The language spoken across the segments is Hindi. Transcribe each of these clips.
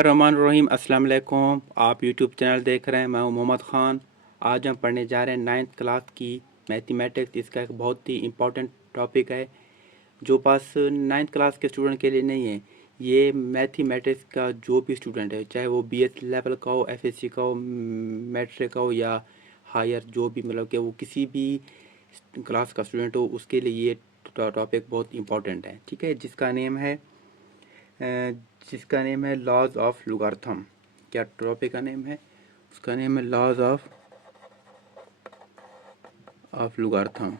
बिस्मिल्लाहिर्रहमानिर्रहीम। अस्सलाम वालेकुम। आप यूट्यूब चैनल देख रहे हैं, मैं हूं मोहम्मद ख़ान। आज हम पढ़ने जा रहे हैं 9th क्लास की मैथमेटिक्स। इसका एक बहुत ही इम्पोर्टेंट टॉपिक है जो पास 9th क्लास के स्टूडेंट के लिए नहीं है। ये मैथमेटिक्स का जो भी स्टूडेंट है, चाहे वो BS लेवल का हो, FSC का हो, मैट्रिक का हो या हायर, जो भी मतलब कि वो किसी भी क्लास का स्टूडेंट हो, उसके लिए ये टॉपिक बहुत इम्पोर्टेंट है। ठीक है, जिसका नेम है लॉज ऑफ लॉगरिथम। क्या टॉपिक का नेम है? उसका नेम है लॉज ऑफ लॉगरिथम।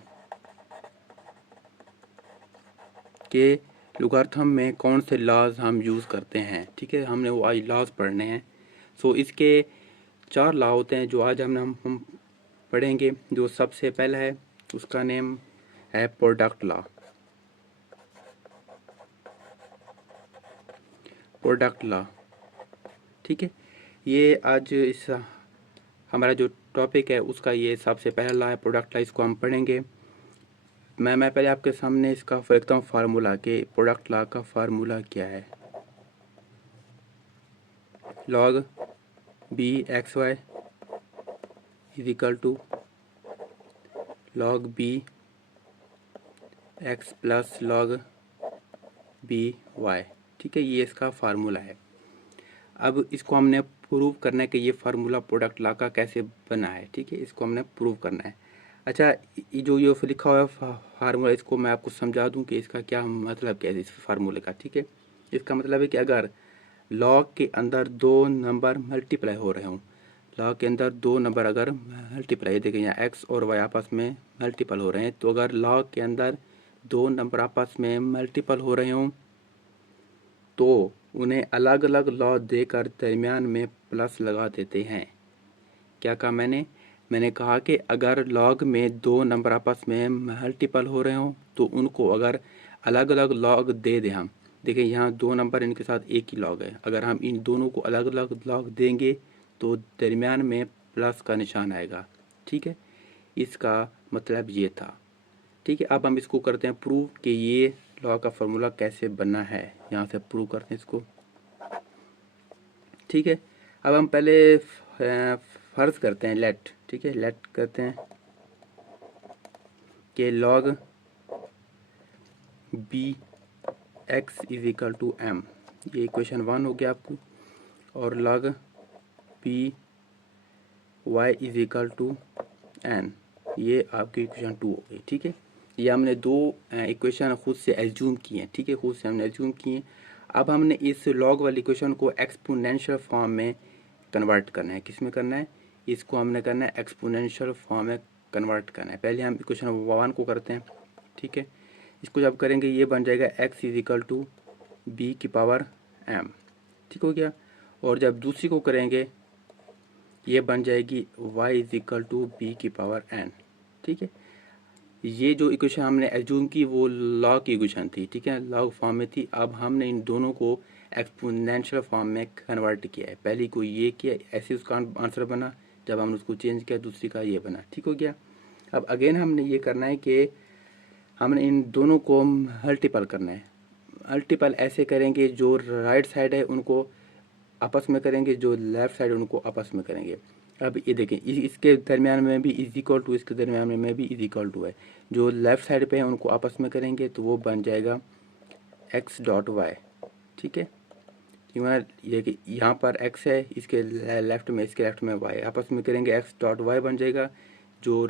के लॉगरिथम में कौन से लॉज हम यूज़ करते हैं। ठीक है, हमने वो आज लॉज पढ़ने हैं। सो इसके 4 लॉ होते हैं जो आज हम पढ़ेंगे। जो सबसे पहला है उसका नेम है प्रोडक्ट लॉ। प्रोडक्ट लॉ, ठीक है, ये आज इस हमारा जो टॉपिक है उसका ये सबसे पहला लॉ है, प्रोडक्ट लॉ। इसको हम पढ़ेंगे। मैं पहले आपके सामने इसका लिखता हूँ फार्मूला, के प्रोडक्ट लॉ का फार्मूला क्या है। Log B X Y is equal to log B X plus log B Y. ठीक है, ये इसका फार्मूला है। अब इसको हमने प्रूव करना है कि ये फार्मूला प्रोडक्ट लॉ का कैसे बना है। ठीक है, इसको हमने प्रूव करना है। अच्छा, ये जो ये लिखा हुआ है फार्मूला, इसको मैं आपको समझा दूं कि इसका क्या मतलब क्या है इस फार्मूले का। ठीक है, इसका मतलब है कि अगर लॉग के अंदर 2 नंबर मल्टीप्लाई हो रहे हों, लॉग के अंदर 2 नंबर अगर मल्टीप्लाई, देखें यहाँ एक्स और वाई आपस में मल्टीपल हो रहे हैं, तो अगर लॉग के अंदर 2 नंबर आपस में मल्टीपल हो रहे हों तो उन्हें अलग अलग लॉ देकर दरमियान में प्लस लगा देते हैं। क्या कहा मैंने कहा कि अगर लॉग में 2 नंबर आपस में मल्टीपल हो रहे हों तो उनको अगर अलग अलग लॉग दे दें हम, देखिए यहाँ 2 नंबर, इनके साथ एक ही लॉग है, अगर हम इन दोनों को अलग अलग लॉग देंगे तो दरमियान में प्लस का निशान आएगा। ठीक है, इसका मतलब ये था। ठीक है, अब हम इसको करते हैं प्रूव कि ये लॉ का फार्मूला कैसे बनना है। यहाँ से प्रूव करते हैं इसको। ठीक है, अब हम पहले फर्ज करते हैं लेट। ठीक है, लेट करते हैं कि log B X is equal to M, ये इक्वेशन 1 हो गया आपको, और log B Y is equal to N, ये आपकी इक्वेशन 2 हो गई। ठीक है, ये हमने 2 इक्वेशन खुद से एज्यूम किए हैं। ठीक है, खुद से हमने एज्यूम किए हैं। अब हमने इस लॉग वाली इक्वेशन को एक्सपोनेंशियल फॉर्म में कन्वर्ट करना है। किस में करना है? इसको हमने करना है एक्सपोनेंशियल फॉर्म में कन्वर्ट करना है। पहले हम इक्वेशन 1 को करते हैं। ठीक है, इसको जब करेंगे ये बन जाएगा X is equal to B की पावर एम। ठीक हो गया। और जब दूसरी को करेंगे ये बन जाएगी y is equal to B की पावर n। ठीक है, ये जो इक्वेशन हमने एज्यूम की वो लॉग की इक्वेशन थी। ठीक है, लॉग फॉर्म में थी। अब हमने इन दोनों को एक्सपोनेंशियल फॉर्म में कन्वर्ट किया है। पहली को ये किया, ऐसे उसका आंसर बना, जब हमने उसको चेंज किया दूसरी का ये बना। ठीक हो गया। अब अगेन हमने ये करना है कि हमने इन दोनों को मल्टीपल करना है। मल्टीपल ऐसे करेंगे, जो राइट साइड है उनको आपस में करेंगे, जो लेफ्ट साइड उनको आपस में करेंगे। अब ये देखें, इसके दरमियान में भी इज इक्वल टू, इसके दरमियान में भी इज इक्वल टू है। जो लेफ्ट साइड पे है उनको आपस में करेंगे तो वो बन जाएगा एक्स डॉट वाई। ठीक है, ये कि यहाँ पर एक्स है, इसके लेफ्ट में, इसके लेफ्ट में वाई, आपस में करेंगे एक्स डॉट वाई बन जाएगा। जो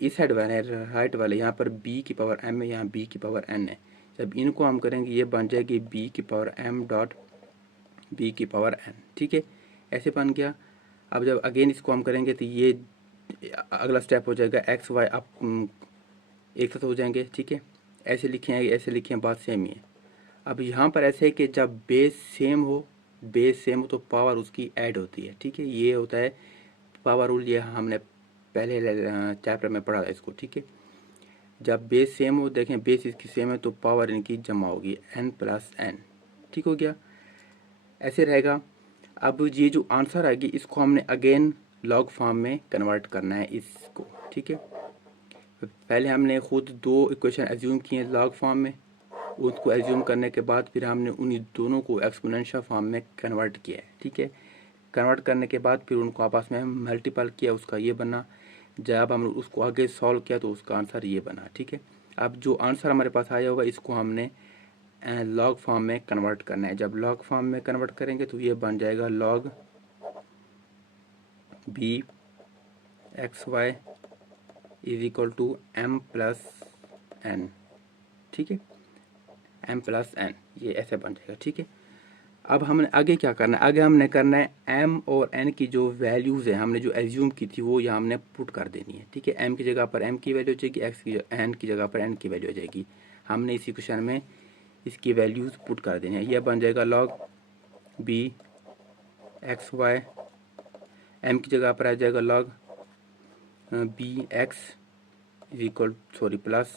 इस साइड वाले राइट वाले, यहाँ पर बी की पावर एम है, यहाँ बी की पावर एन है। जब इनको हम करेंगे ये बन जाएगी बी की पावर एम डॉट बी की पावर एन। ठीक है, ऐसे बन गया। अब जब अगेन इसको हम करेंगे तो ये अगला स्टेप हो जाएगा एक्स वाई आप एक साथ हो जाएंगे। ठीक है, ऐसे लिखे हैं, ऐसे लिखे हैं, बात सेम ही है। अब यहाँ पर ऐसे है कि जब बेस सेम हो तो पावर उसकी ऐड होती है। ठीक है, ये होता है पावर रूल, ये हमने पहले चैप्टर में पढ़ा था इसको। ठीक है, जब बेस सेम हो, देखें बेस इसकी सेम है तो पावर इनकी जमा होगी n प्लस एन। ठीक हो गया, ऐसे रहेगा। अब ये जो आंसर आएगी इसको हमने अगेन लॉग फॉर्म में कन्वर्ट करना है इसको। ठीक है, पहले हमने खुद 2 इक्वेशन एज्यूम किए लॉग फॉर्म में, उसको एज्यूम करने के बाद फिर हमने उन्हीं दोनों को एक्सपोनेंशियल फॉर्म में कन्वर्ट किया है, ठीक है। कन्वर्ट करने के बाद फिर उनको आपस में मल्टीपल किया, उसका ये बना। जब हम उसको आगे सॉल्व किया तो उसका आंसर ये बना, ठीक है। अब जो आंसर हमारे पास आया होगा इसको हमने लॉग फॉर्म में कन्वर्ट करना है। जब लॉग फॉर्म में कन्वर्ट करेंगे तो ये बन जाएगा log b X Y is equal to m plus n, ठीक है, m प्लस n, ये ऐसे बन जाएगा, ठीक है। अब हमने आगे क्या करना है, आगे हमने करना है m और n की जो वैल्यूज़ है हमने जो एज्यूम की थी वो यहाँ हमने पुट कर देनी है, ठीक है। m की जगह पर m की वैल्यू हो जाएगी, n की जगह पर n की वैल्यू हो जाएगी। हमने इसी क्वेश्चन में इसकी वैल्यूज़ पुट कर देनी है। यह बन जाएगा log b X Y, m की जगह पर आ जाएगा log b x is equal sorry plus,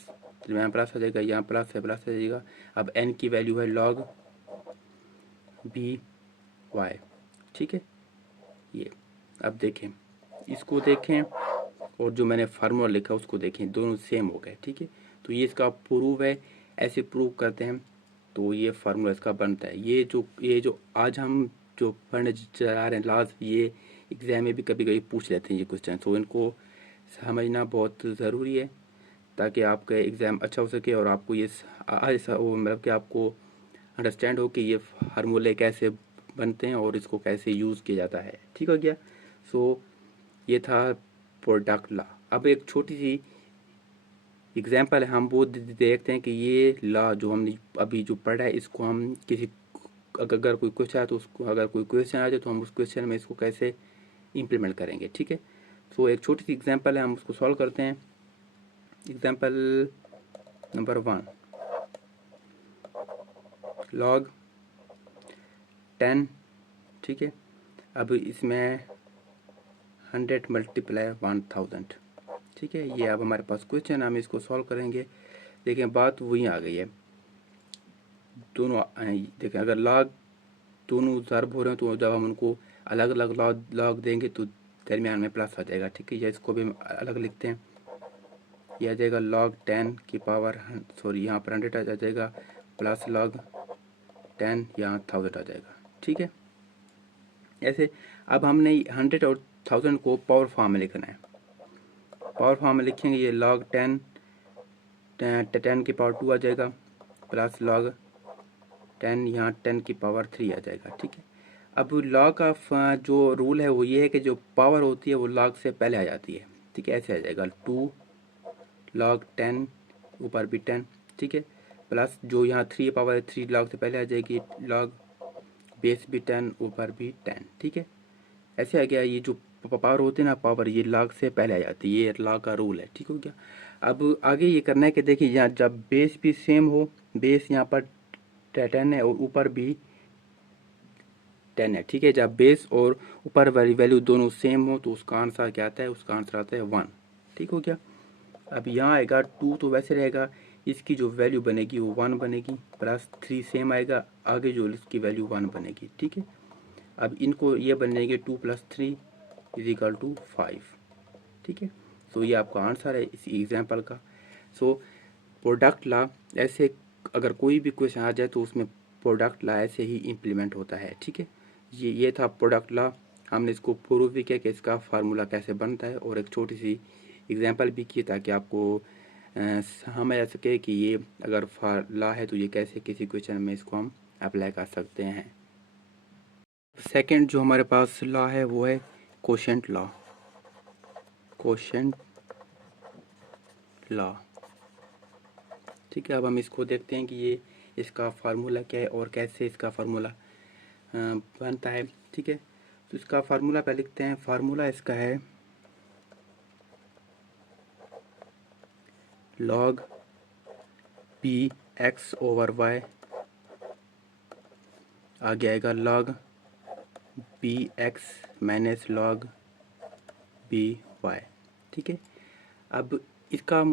यहाँ प्लस आ जाएगा, यहाँ प्लस है प्लस आ जाएगा। अब n की वैल्यू है log b y, ठीक है। ये अब देखें, इसको देखें और जो मैंने फार्मूला लिखा उसको देखें, दोनों सेम हो गए, ठीक है। तो ये इसका प्रूव है, ऐसे प्रूव करते हैं तो ये फार्मूला इसका बनता है। ये जो आज हम जो पढ़ने जा रहे हैं लास्ट, ये एग्ज़ाम में भी कभी कभी पूछ लेते हैं ये क्वेश्चन, तो इनको समझना बहुत ज़रूरी है ताकि आपका एग्ज़ाम अच्छा हो सके और आपको ये मतलब कि आपको अंडरस्टैंड हो कि ये फार्मूले कैसे बनते हैं और इसको कैसे यूज़ किया जाता है, ठीक हो गया। सो ये था प्रोडक्ट लॉ। अब एक छोटी सी एग्जांपल है, हम वो देखते हैं कि ये लॉ जो हमने अभी जो पढ़ा है इसको हम किसी अगर कोई क्वेश्चन आए तो उसको, अगर कोई क्वेश्चन आ जाए तो हम उस क्वेश्चन में इसको कैसे इम्प्लीमेंट करेंगे, ठीक है। सो एक छोटी सी एग्जांपल है, हम उसको सॉल्व करते हैं। एग्जांपल नंबर 1, log 10, ठीक है। अब इसमें 100 मल्टीप्लाई 1000, ठीक है। ये अब हमारे पास क्वेश्चन, हम इसको सॉल्व करेंगे। देखें बात वही आ गई है, दोनों देखें अगर लॉग दोनों ज़रब हो रहे हैं तो जब हम उनको अलग अलग लॉग देंगे तो दरमियान में प्लस आ जाएगा, ठीक है। या इसको भी अलग लिखते हैं, यह आ जाएगा log 10 की पावर सॉरी यहाँ पर 100 आ जाएगा प्लस log 10 यहाँ 1000 आ जाएगा, ठीक है। ऐसे अब हमने 100 और 1000 को पावर फॉर्म में लिखना है। पावर फॉर्म में लिखेंगे, ये log 10 की पावर 2 आ जाएगा प्लस log 10 यहाँ 10 की पावर 3 आ जाएगा, ठीक है। अब log का जो रूल है वो ये है कि जो पावर होती है वो log से पहले आ जाती है, ठीक है। ऐसे आ जाएगा 2 log 10 ऊपर भी 10, ठीक है, प्लस जो यहाँ 3 पावर है 3 log से पहले आ जाएगी, log बेस भी 10 ऊपर भी 10, ठीक है। ऐसे आ गया, ये जो पावर होती है ना पावर, ये log से पहले आ जाती है, ये log का रूल है, ठीक हो गया। अब आगे ये करना है कि देखिए यहाँ जब बेस भी सेम हो, बेस यहाँ पर 10 है और ऊपर भी 10 है, ठीक है। जब बेस और ऊपर वाली वैल्यू दोनों सेम हो तो उसका आंसर क्या आता है, उसका आंसर आता है 1, ठीक हो गया। अब यहाँ आएगा 2 तो वैसे रहेगा, इसकी जो वैल्यू बनेगी वो 1 बनेगी, प्लस 3 सेम आएगा, आगे जो इसकी वैल्यू 1 बनेगी, ठीक है। अब इनको ये बनेंगे 2 + 3 = 5, ठीक है। सो ये आपका आंसर है इस एग्जाम्पल का। सो प्रोडक्ट लॉ ऐसे अगर कोई भी क्वेश्चन आ जाए तो उसमें प्रोडक्ट लॉ ऐसे ही इम्प्लीमेंट होता है, ठीक है। ये था प्रोडक्ट लॉ, हमने इसको प्रूव भी किया कि इसका फार्मूला कैसे बनता है और एक छोटी सी एग्जांपल भी की ताकि आपको समझ आ सके कि ये अगर लॉ है तो ये कैसे किसी क्वेश्चन में इसको हम अप्लाई कर सकते हैं। सेकंड जो हमारे पास लॉ है वो है कोशेंट लॉ। कोशेंट लॉ, ठीक है। अब हम इसको देखते हैं कि ये इसका फार्मूला क्या है और कैसे इसका फार्मूला बनता है, ठीक है। तो इसका फार्मूला पहले लिखते हैं। फार्मूला इसका है log b x over y, आगे आएगा log b x minus log b y, ठीक है। अब इसका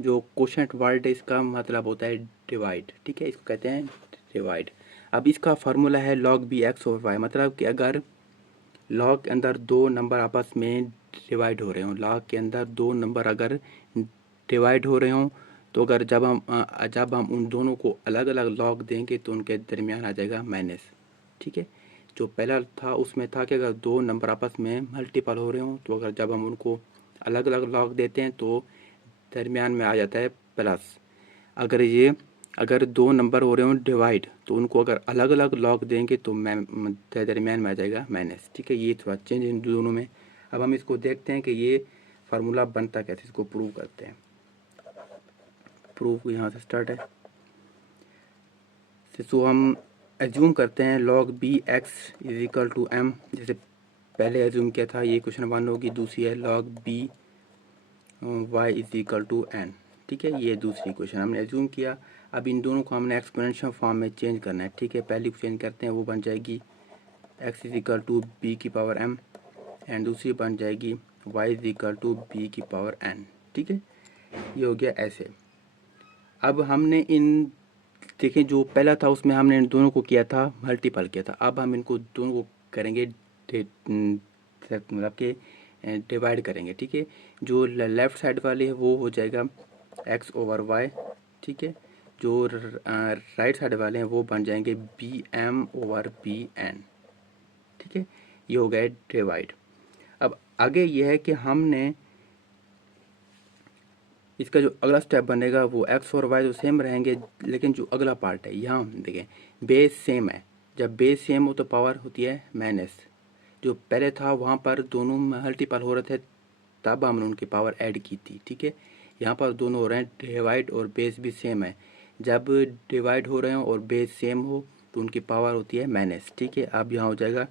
जो कोशेंट वर्ड है इसका मतलब होता है डिवाइड, ठीक है, इसको कहते हैं डिवाइड। अब इसका फार्मूला है log b x over y, मतलब कि अगर log के अंदर दो नंबर आपस में डिवाइड हो रहे हों, log के अंदर दो नंबर अगर डिवाइड हो रहे हों तो अगर जब हम उन दोनों को अलग अलग लॉग देंगे तो उनके दरमियान आ जाएगा माइनस। ठीक है, जो पहला था उसमें था कि अगर दो नंबर आपस में मल्टीपल हो रहे हों तो अगर जब हम उनको अलग अलग लॉग देते हैं तो दरमियान में आ जाता है प्लस। अगर दो नंबर हो रहे हों डिवाइड तो उनको अगर अलग अलग लॉग देंगे तो दरमियान में आ जाएगा माइनस। ठीक है, ये थोड़ा चेंज इन दोनों में। अब हम इसको देखते हैं कि ये फार्मूला बनता कैसे, इसको प्रूव करते हैं। प्रूफ यहाँ से स्टार्ट है। सो हम एज्यूम करते हैं log b x is equal to m, जैसे पहले एज्यूम किया था। ये क्वेश्चन 1 होगी। दूसरी है log b y is equal to n। ठीक है, ये दूसरी क्वेश्चन हमने एज्यूम किया। अब इन दोनों को हमने एक्सपोनेंशियल फॉर्म में चेंज करना है। ठीक है, पहली चेंज करते हैं, वो बन जाएगी x is equal to b की पावर m एंड दूसरी बन जाएगी y is equal to b की पावर n। ठीक है, ये हो गया ऐसे। अब हमने इन देखिए जो पहला था उसमें हमने इन दोनों को किया था मल्टीपल किया था। अब हम इनको दोनों को करेंगे मतलब कि डिवाइड करेंगे। ठीक है, जो लेफ़्ट साइड वाले है वो हो जाएगा x ओवर y। ठीक है, जो राइट साइड वाले हैं वो बन जाएंगे B M over B N. ठीक है, ये हो गया डिवाइड। अब आगे ये है कि हमने इसका जो अगला स्टेप बनेगा वो एक्स और वाई तो सेम रहेंगे, लेकिन जो अगला पार्ट है यहाँ देखें बेस सेम है। जब बेस सेम हो तो पावर होती है माइनस। जो पहले था वहाँ पर दोनों मल्टीपल हो रहे थे तब हमने उनकी पावर ऐड की थी। ठीक है, यहाँ पर दोनों हो रहे हैं डिवाइड और बेस भी सेम है। जब डिवाइड हो रहे हो और बेस सेम हो तो उनकी पावर होती है माइनस। ठीक है, अब यहाँ हो जाएगा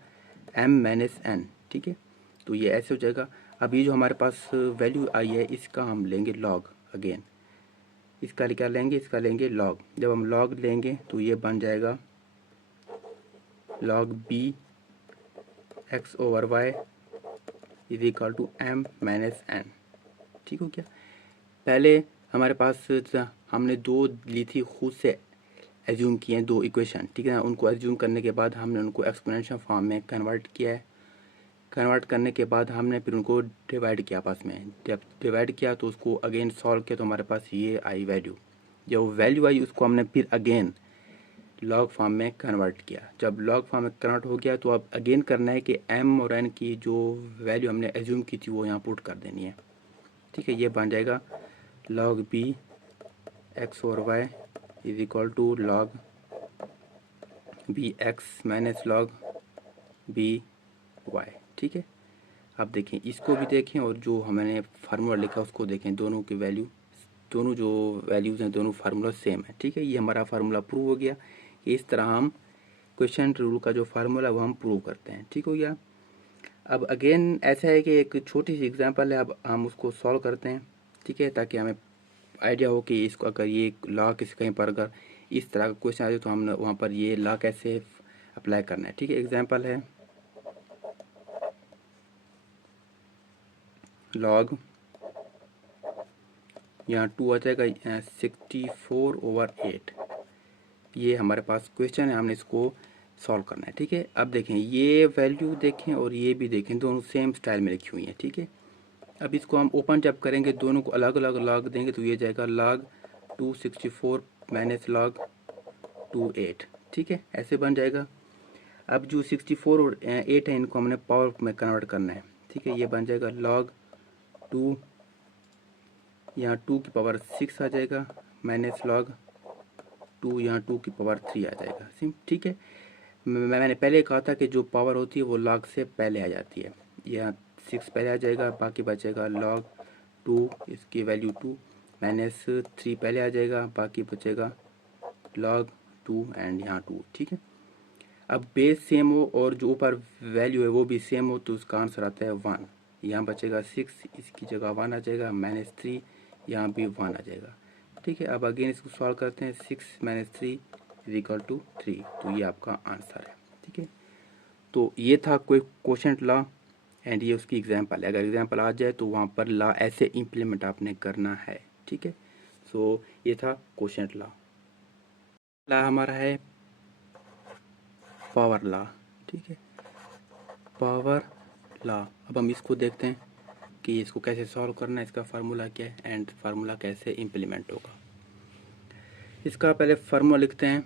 m माइनस n। ठीक है, तो ये ऐसे हो जाएगा। अब ये जो हमारे पास वैल्यू आई है इसका हम लेंगे लॉग अगेन। इसका क्या लेंगे, इसका लेंगे लॉग। जब हम लॉग लेंगे तो ये बन जाएगा log b x over y is equal to m minus n। ठीक हो गया। पहले हमारे पास हमने दो ली थी, खुद से एज्यूम किए हैं दो इक्वेशन। ठीक है ना, उनको एज्यूम करने के बाद हमने उनको एक्सपोनेंशियल फॉर्म में कन्वर्ट किया है। कन्वर्ट करने के बाद हमने फिर उनको डिवाइड किया आपस में। जब डिवाइड किया तो उसको अगेन सॉल्व किया तो हमारे पास ये आई वैल्यू। जब वैल्यू आई उसको हमने फिर अगेन लॉग फॉर्म में कन्वर्ट किया। जब लॉग फॉर्म में कन्वर्ट हो गया तो अब अगेन करना है कि m और n की जो वैल्यू हमने एज्यूम की थी वो यहाँ पुट कर देनी है। ठीक है, ये बन जाएगा log b x और y is equal to log b x minus log b y। ठीक है, अब देखें इसको भी देखें और जो हमने फार्मूला लिखा उसको देखें। दोनों की वैल्यू, दोनों जो वैल्यूज़ हैं दोनों फार्मूला सेम है। ठीक है, ये हमारा फार्मूला प्रूव हो गया। इस तरह हम क्वेश्चन रूल का जो फार्मूला वो हम प्रूव करते हैं। ठीक हो गया। अब अगेन ऐसा है कि एक छोटी सी एग्जांपल है, अब हम उसको सॉल्व करते हैं। ठीक है, ताकि हमें आइडिया हो कि इसको अगर ये लॉ किसी कहीं पर अगर इस तरह का क्वेश्चन आ जाए तो हमने वहाँ पर ये लॉ कैसे अप्लाई करना है। ठीक है, एग्जांपल है लॉग, यहाँ 2 आ जाएगा 64 ओवर 8। ये हमारे पास क्वेश्चन है, हमने इसको सॉल्व करना है। ठीक है, अब देखें ये वैल्यू देखें और ये भी देखें, दोनों सेम स्टाइल में लिखी हुई हैं। ठीक है, अब इसको हम ओपन जब करेंगे दोनों को अलग अलग लॉग देंगे तो ये जाएगा log 264 माइनस log 28। ठीक है, ऐसे बन जाएगा। अब जो 64 और 8 है इनको हमने पावर में कन्वर्ट करना है। ठीक है, ये बन जाएगा log 2, यहाँ 2 की पावर 6 आ जाएगा माइनस log 2, यहाँ 2 की पावर 3 आ जाएगा। सिम ठीक है, मैंने पहले कहा था कि जो पावर होती है वो log से पहले आ जाती है। यहाँ 6 पहले आ जाएगा, बाकी बचेगा log 2, इसकी वैल्यू 2 माइनस 3 पहले आ जाएगा, बाकी बचेगा log 2 एंड यहाँ 2। ठीक है, अब बेस सेम हो और जो ऊपर वैल्यू है वो भी सेम हो तो उसका आंसर आता है 1। यहाँ बचेगा 6, इसकी जगह 1 आ जाएगा, माइनस 3 यहाँ भी 1 आ जाएगा। ठीक है, अब अगेन इसको सॉल्व करते हैं। 6 माइनस 3 इज इक्वल टू 3, तो ये आपका आंसर है। ठीक है, तो ये था कोई क्वेश्चन लॉ एंड ये उसकी एग्जांपल है। अगर एग्जांपल आ जाए तो वहाँ पर लॉ ऐसे इम्प्लीमेंट आपने करना है। ठीक है, सो ये था क्वेश्चन लॉ हमारा है पावर लॉ। ठीक है, पावर लॉ। अब हम इसको देखते हैं कि इसको कैसे सॉल्व करना है, इसका फार्मूला क्या है एंड फार्मूला कैसे इम्प्लीमेंट होगा। इसका पहले फार्मूला लिखते हैं।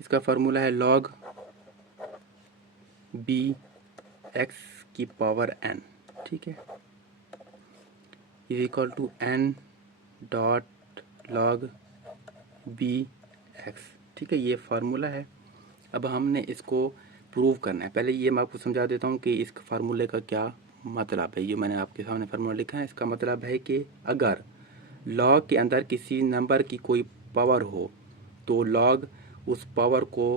इसका फार्मूला है log b x की पावर n, ठीक है, is equal to n dot log b x, ठीक है। ये फार्मूला है। अब हमने इसको प्रूव करना है। पहले ये मैं आपको समझा देता हूँ कि इस फार्मूले का क्या मतलब है। ये मैंने आपके सामने फार्मूला लिखा है। इसका मतलब है कि अगर लॉग के अंदर किसी नंबर की कोई पावर हो तो लॉग उस पावर को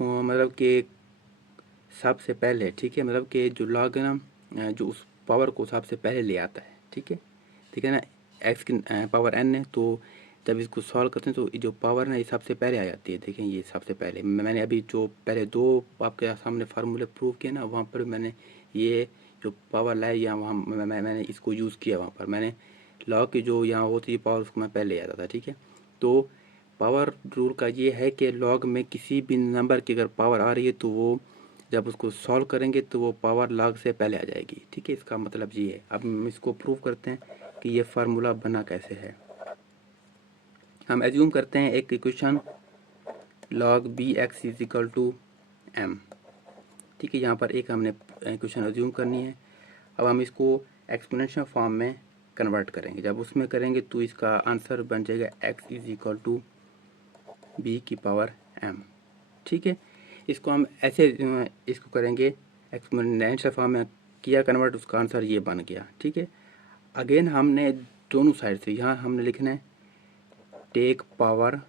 मतलब कि सबसे पहले, ठीक है, मतलब कि जो लॉग है ना, जो उस पावर को सबसे पहले ले आता है, ठीक है ना। एक्स की पावर n है, तो जब इसको सॉल्व करते हैं तो जो पावर ना ये सबसे पहले आ जाती है। देखें ये सबसे पहले, मैंने अभी जो पहले दो आपके सामने फार्मूले प्रूव किए ना, वहाँ पर मैंने ये जो पावर लाया या वहाँ मैंने इसको यूज़ किया। वहाँ पर मैंने लॉग की जो यहाँ होती है पावर उसको मैं पहले ले आता था, ठीक है। तो पावर रूल का ये है कि लॉग में किसी भी नंबर की अगर पावर आ रही है तो वो जब उसको सॉल्व करेंगे तो वो पावर लॉग से पहले आ जाएगी, ठीक है। इसका मतलब ये है। अब हम इसको प्रूव करते हैं कि ये फार्मूला बना कैसे है। हम एज्यूम करते हैं एक equation log B X is equal to M, ठीक है। यहाँ पर एक हमने इक्वेशन एज्यूम करनी है। अब हम इसको एक्सपोनेंशियल फॉर्म में कन्वर्ट करेंगे। जब उसमें करेंगे तो इसका आंसर बन जाएगा x is equal to B की पावर m, ठीक है। इसको हम ऐसे इसको करेंगे एक्सपोनेंशियल फॉर्म में किया कन्वर्ट, उसका आंसर ये बन गया, ठीक है। अगेन हमने दोनों साइड से यहाँ हमने लिखना है टेक पावर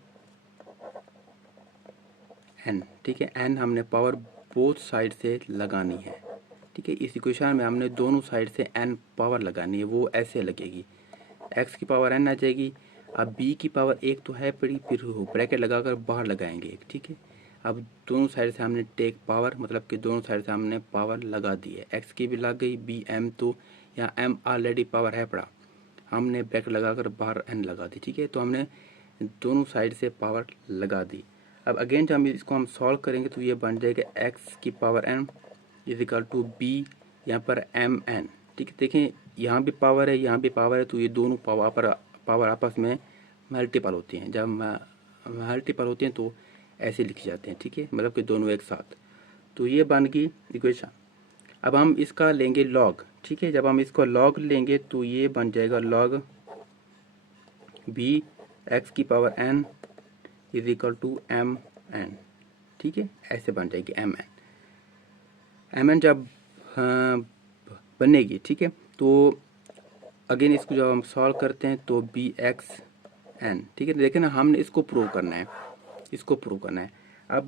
n, ठीक है। n हमने पावर बोथ साइड से लगानी है, ठीक है। इस इक्वेशन में हमने दोनों साइड से n पावर लगानी है। वो ऐसे लगेगी, x की पावर n आ जाएगी। अब b की पावर एक तो है पड़ी, फिर ब्रैकेट लगाकर बाहर लगाएंगे एक, ठीक है। अब दोनों साइड से हमने टेक पावर मतलब कि दोनों साइड से हमने पावर लगा दी है। x की भी लग गई, b m, तो यहाँ m ऑलरेडी पावर है पड़ा, हमने ब्रैकेट लगाकर बाहर n लगा दी, ठीक है। तो हमने दोनों साइड से पावर लगा दी। अब अगेन जब इसको हम सॉल्व करेंगे तो ये बन जाएगा x की power n is equal to b यहाँ पर एम एन, ठीक है। देखें यहाँ भी पावर है, यहाँ भी पावर है, तो ये दोनों पावर आपस में मल्टीपल होती हैं। जब मल्टीपल होती हैं तो ऐसे लिखे जाते हैं, ठीक है, मतलब कि दोनों एक साथ। तो ये बन गई इक्वेशन। अब हम इसका लेंगे लॉग, ठीक है। जब हम इसको लॉग लेंगे तो ये बन जाएगा लॉग बी एक्स की power n is equal to M N, ठीक है। ऐसे बन जाएगी एम एन जब बनेगी, ठीक है। तो अगेन इसको जब हम सॉल्व करते हैं तो बी एक्स एन, ठीक है। देखें ना, हमने इसको प्रूव करना है, इसको प्रूव करना है। अब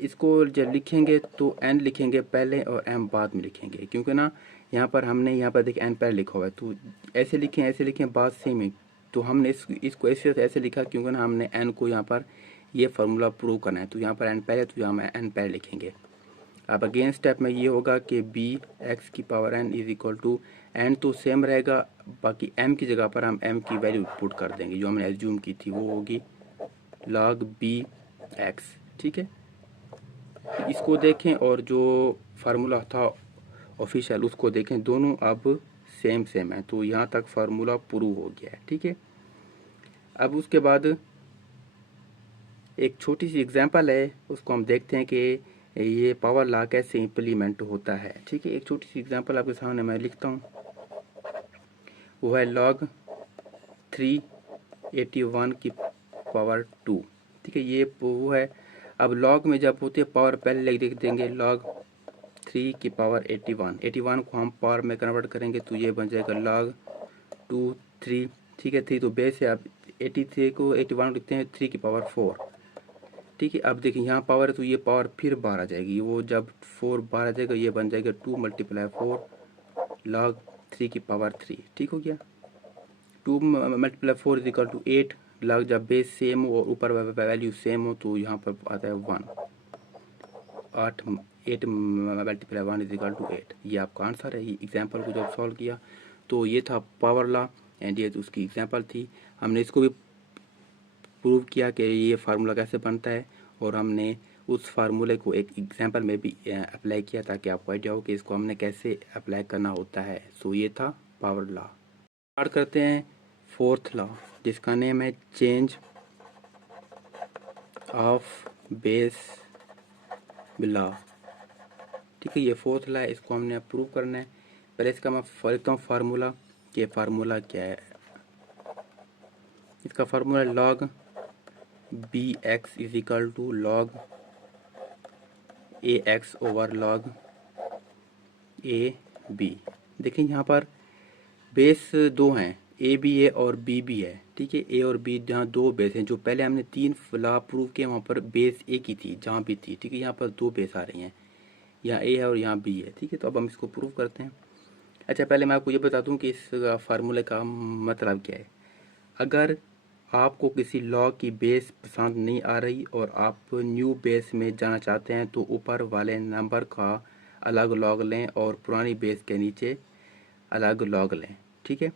इसको जब लिखेंगे तो एन लिखेंगे पहले और एम बाद में लिखेंगे, क्योंकि ना यहाँ पर हमने यहाँ पर देखिए एन पहले लिखा हुआ है, तो ऐसे लिखें बात सेम है। तो हमने इसको ऐसे लिखा क्योंकि ना हमने एन को यहाँ पर ये फार्मूला प्रूव करना है। तो यहाँ पर एन पहले, तो यहाँ में एन पहले लिखेंगे। अब अगेन स्टेप में ये होगा कि बी एक्स की power n is equal to N तो सेम रहेगा, बाकी m की जगह पर हम m की वैल्यू पुट कर देंगे जो हमने एज्यूम की थी, वो होगी log बी एक्स, ठीक है। इसको देखें और जो फार्मूला था ऑफिशियल उसको देखें, दोनों अब सेम है। तो यहाँ तक फार्मूला प्रूव हो गया है, ठीक है। अब उसके बाद एक छोटी सी एग्जांपल है, उसको हम देखते हैं कि ये पावर लॉ कैसे इम्प्लीमेंट होता है, ठीक है। एक छोटी सी एग्जांपल आपके सामने मैं लिखता हूँ, वो है log 381 की पावर 2, ठीक है। ये वो है। अब log में जब होती है पावर पहले लिख देंगे log 3 की पावर 81 को हम पावर में कन्वर्ट करेंगे तो ये बन जाएगा log 2 3, ठीक है। 3 तो बेस है, अब 83 को 81 लिखते हैं 3 की पावर 4, ठीक है। अब देखिए यहाँ पावर है तो ये पावर फिर बाहर आ जाएगी, वो जब 4 बाहर आ जाएगा ये बन जाएगा 2 × 4 log 3 की पावर 3, ठीक हो गया। 2 × 4 इज इक्वल टू 8, लॉग जब बेस सेम हो और ऊपर वैल्यू सेम हो तो यहाँ पर आता है 1, 8 × 1 इज इक्वल टू 8। ये आपका आंसर है। ये एग्जाम्पल को जब सॉल्व किया तो ये था पावर लॉ एंड ये उसकी एग्जाम्पल थी। हमने इसको भी प्रूव किया कि ये फार्मूला कैसे बनता है, और हमने उस फार्मूले को एक एग्जांपल में भी अप्लाई किया ताकि आपको आइडिया हो कि इसको हमने कैसे अप्लाई करना होता है। सो ये था पावर लॉ। स्टार्ट करते हैं फोर्थ लॉ, जिसका नेम है चेंज ऑफ बेस लॉ। ठीक है, ये फोर्थ लॉ है, इसको हमने अप्रूव करना है। पहले इसका मैं लिखता हूँ फार्मूला, कि फार्मूला क्या है। इसका formula log B X is equal to log A X over log A B. देखिए यहाँ पर बेस दो हैं, ए भी है और बी भी है। ठीक है, ए और बी जहाँ दो बेस हैं, जो पहले हमने 3 लॉ प्रूव किए वहाँ पर बेस एक ही थी जहाँ भी थी। ठीक है, यहाँ पर 2 बेस आ रही हैं, यहाँ ए है और यहाँ बी है। ठीक है, तो अब हम इसको प्रूव करते हैं। अच्छा, पहले मैं आपको ये बता दूँ कि इस फार्मूले का मतलब क्या है। अगर आपको किसी लॉ की बेस पसंद नहीं आ रही और आप न्यू बेस में जाना चाहते हैं, तो ऊपर वाले नंबर का अलग लॉग लें और पुरानी बेस के नीचे अलग लॉग लें। ठीक है,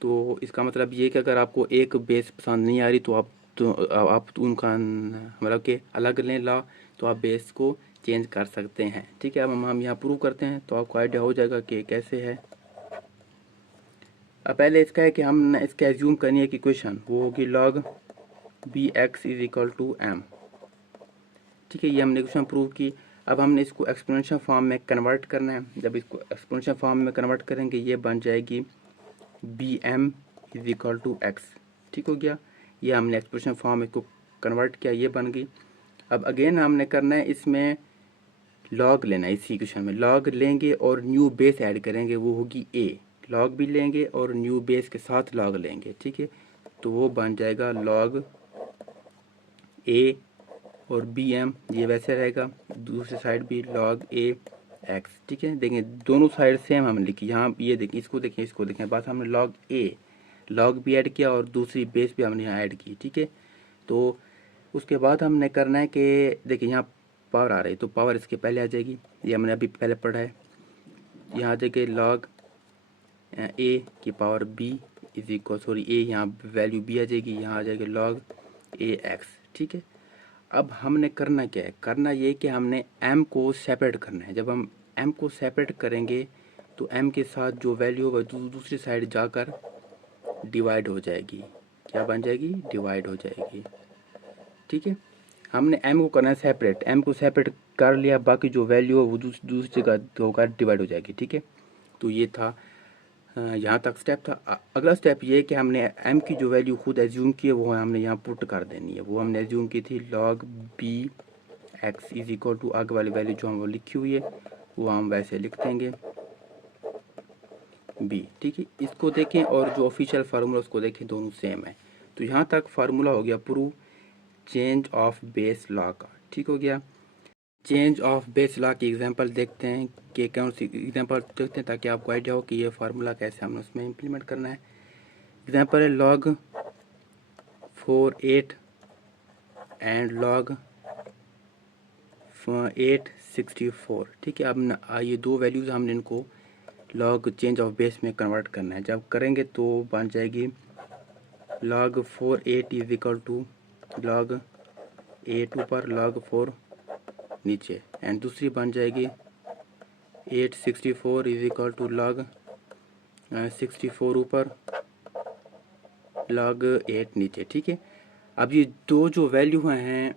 तो इसका मतलब ये कि अगर आपको एक बेस पसंद नहीं आ रही तो आप उनका मतलब कि अलग लें लॉ, तो आप बेस को चेंज कर सकते हैं। ठीक है, अब हम यहाँ प्रूव करते हैं तो आपको आइडिया हो जाएगा कि कैसे है। अब पहले इसका है कि हम इसका एज्यूम करनी है कि इक्वेशन वो होगी log B X is equal to M. ठीक है, ये हमने इक्वेशन प्रूव की। अब हमने इसको एक्सपोनेंशियल फॉर्म में कन्वर्ट करना है। जब इसको एक्सपोनेंशियल फॉर्म में कन्वर्ट करेंगे, ये बन जाएगी B M is equal to X. ठीक हो गया, ये हमने एक्सप्रेशन फॉर्म में को कन्वर्ट किया, ये बन गई। अब अगेन हमने करना है, इसमें लॉग लेना है। इसी इक्वेशन में लॉग लेंगे और न्यू बेस ऐड करेंगे, वो होगी ए। लॉग भी लेंगे और न्यू बेस के साथ लॉग लेंगे। ठीक है, तो वो बन जाएगा लॉग ए और बी एम, ये वैसे रहेगा। दूसरी साइड भी लॉग ए एक्स। ठीक है, देखें दोनों साइड सेम हमने लिखी। यहाँ ये देखें, इसको देखें, इसको देखें, बस हमने लॉग ए लॉग भी ऐड किया और दूसरी बेस भी हमने यहाँ ऐड की। ठीक है, तो उसके बाद हमने करना है कि देखिए यहाँ पावर आ रही है, तो पावर इसके पहले आ जाएगी। ये हमने अभी पहले पढ़ा है। यहाँ आ जाएगी लॉग ए की power b is equal, sorry a यहाँ वैल्यू बी आ जाएगी, यहाँ आ जाएगी लॉग ए एक्स। ठीक है, अब हमने करना क्या है, करना ये कि हमने m को सेपरेट करना है। जब हम m को सेपरेट करेंगे तो m के साथ जो वैल्यू है दूसरी साइड जाकर डिवाइड हो जाएगी। क्या बन जाएगी, डिवाइड हो जाएगी। ठीक है, हमने m को करना है सेपरेट, m को सेपरेट कर लिया, बाकी जो वैल्यू है वो दूसरी जगह होकर डिवाइड हो जाएगी। ठीक है, तो ये था यहाँ तक स्टेप था। अगला स्टेप ये है कि हमने m की जो वैल्यू खुद एज्यूम की है वो हमने यहाँ पुट कर देनी है। वो हमने एज्यूम की थी log B X is equal to आगे वाली वैल्यू जो हम वो लिखी हुई है वो हम वैसे लिख देंगे बी। ठीक है, इसको देखें और जो ऑफिशियल फार्मूला उसको देखें, दोनों सेम है। तो यहाँ तक फार्मूला हो गया prove change of base law का। ठीक हो गया, चेंज ऑफ बेस लॉ की एग्जांपल देखते हैं कि कौन सी एग्जांपल देखते हैं ताकि आपको आइडिया हो कि ये फार्मूला कैसे हमने उसमें इम्प्लीमेंट करना है। एग्जांपल है लॉग 48 एंड लॉग 864। ठीक है, अब ये दो वैल्यूज़ हमने इनको लॉग चेंज ऑफ बेस में कन्वर्ट करना है। जब करेंगे तो बन जाएगी log 48 is equal to log 8 ऊपर log 4 नीचे, एंड दूसरी बन जाएगी 864 इज इक्वल टू log 64 ऊपर log 8 नीचे। ठीक है, अब ये दो जो वैल्यू हैं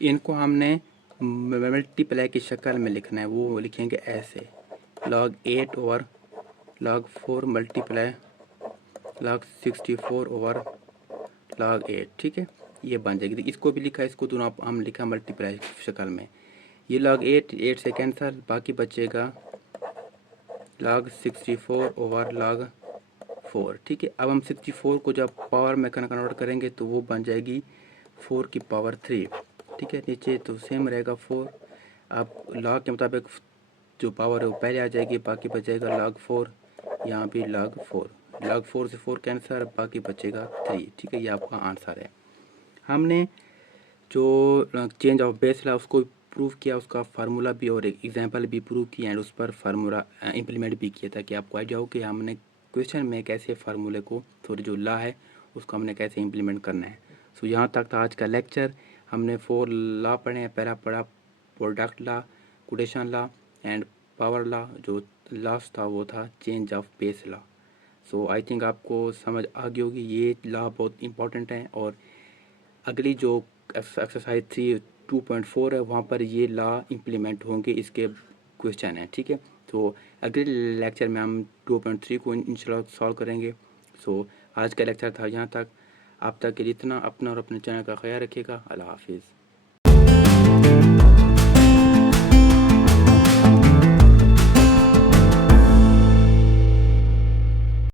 इनको हमने मल्टीप्लाई की शक्ल में लिखना है। वो लिखेंगे ऐसे log 8 over log 4 multiply log 64 over log 8। ठीक है, ये बन जाएगी। इसको भी लिखा है, इसको दोनों हम लिखा मल्टीप्लाई शक्ल में। ये log 8 से कैंसिल, बाकी बचेगा log 64 ओवर log 4। ठीक है, अब हम 64 को जब पावर में कन्वर्ट करेंगे तो वो बन जाएगी 4 की पावर 3। ठीक है, नीचे तो सेम रहेगा 4। अब log के मुताबिक जो पावर है वो पहले आ जाएगी, बाकी बचेगा log 4, यहाँ भी log 4। log 4 से 4 कैंसर, बाकी बचेगा 3। ठीक है, ये आपका आंसर है। हमने जो चेंज ऑफ बेस ला उसको प्रूव किया, उसका फार्मूला भी और एक एग्जांपल भी प्रूव किया एंड उस पर फार्मूला इम्प्लीमेंट भी किया, ताकि आपको आइडिया हो कि हमने क्वेश्चन में कैसे फार्मूले को, सॉरी जो ला है उसको हमने कैसे इम्प्लीमेंट करना है। सो यहाँ तक था आज का लेक्चर। हमने 4 ला पढ़े हैं। पहला पढ़ा product law, quotation law and power law. जो लास्ट था वो था change of base law. So I think आपको समझ आ गई होगी, ये लॉ बहुत इंपॉर्टेंट है। और अगली जो एक्सरसाइज 3.2.4 है वहाँ पर ये लॉ इम्प्लीमेंट होंगे, इसके क्वेश्चन हैं, ठीक है। तो अगले लेक्चर में हम 2.3 को इंशाल्लाह सॉल्व करेंगे। सो आज का लेक्चर था यहाँ तक, आप तक के लिए इतना। अपना और अपने चैनल का ख्याल रखिएगा। अल्लाह हाफिज़।